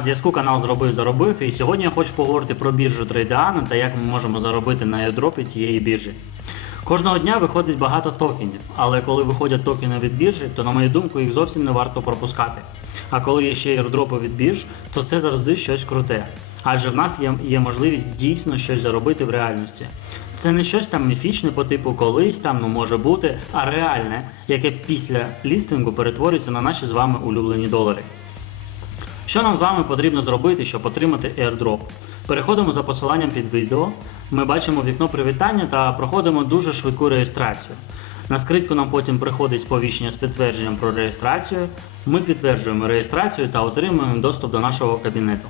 зв'язку канал Зробив Заробив. І сьогодні я хочу поговорити про біржу Трейдеана та як ми можемо заробити на airdropі цієї біржі. Кожного дня виходить багато токенів, але коли виходять токени від біржі, то на мою думку їх зовсім не варто пропускати. А коли є ще airdropи від бірж, то це завжди щось круте. Адже в нас є, є можливість дійсно щось заробити в реальності. Це не щось там міфічне по типу колись там ну може бути, а реальне, яке після лістингу перетворюється на наші з вами улюблені долари. Що нам з вами потрібно зробити, щоб отримати airdrop? Переходимо за посиланням під відео. Ми бачимо вікно привітання та проходимо дуже швидку реєстрацію. На скритку нам потім приходить сповіщення з підтвердженням про реєстрацію. Ми підтверджуємо реєстрацію та отримуємо доступ до нашого кабінету.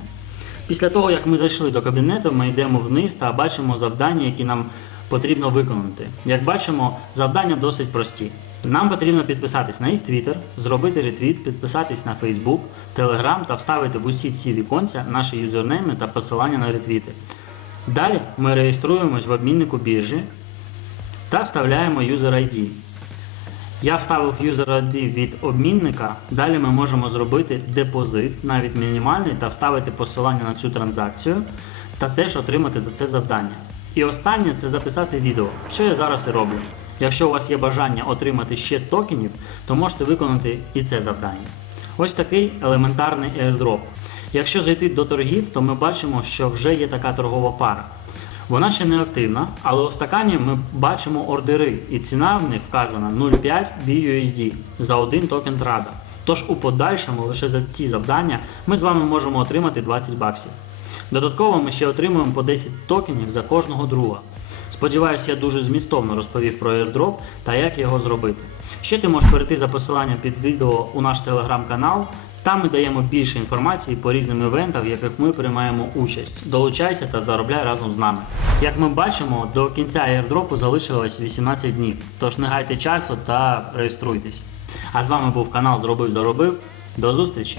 Після того, як ми зайшли до кабінету, ми йдемо вниз та бачимо завдання, які нам потрібно виконати. Як бачимо, завдання досить прості. Нам потрібно підписатись на їх Twitter, зробити ретвіт, підписатись на Facebook, Telegram та вставити в усі ці віконця наші юзернейми та посилання на ретвіти. Далі ми реєструємось в обміннику біржі та вставляємо user ID. Я вставив user ID від обмінника. Далі ми можемо зробити депозит, навіть мінімальний, та вставити посилання на цю транзакцію та теж отримати за це завдання. І останнє це записати відео, що я зараз і роблю. Якщо у вас є бажання отримати ще токенів, то можете виконати і це завдання. Ось такий елементарний airdrop. Якщо зайти до торгів, то ми бачимо, що вже є така торгова пара. Вона ще не активна, але у стакані ми бачимо ордери, і ціна в них вказана 0,5 BUSD за один токен трада. Тож у подальшому лише за ці завдання ми з вами можемо отримати 20 баксів. Додатково ми ще отримуємо по 10 токенів за кожного друга. Сподіваюся, я дуже змістовно розповів про airdrop та як його зробити. Ще ти можеш перейти за посиланням під відео у наш телеграм-канал. Там ми даємо більше інформації по різним івентам, в яких ми приймаємо участь. Долучайся та заробляй разом з нами. Як ми бачимо, до кінця airdropу залишилось 18 днів. Тож не гайте часу та реєструйтесь. А з вами був канал Зробив Заробив. До зустрічі!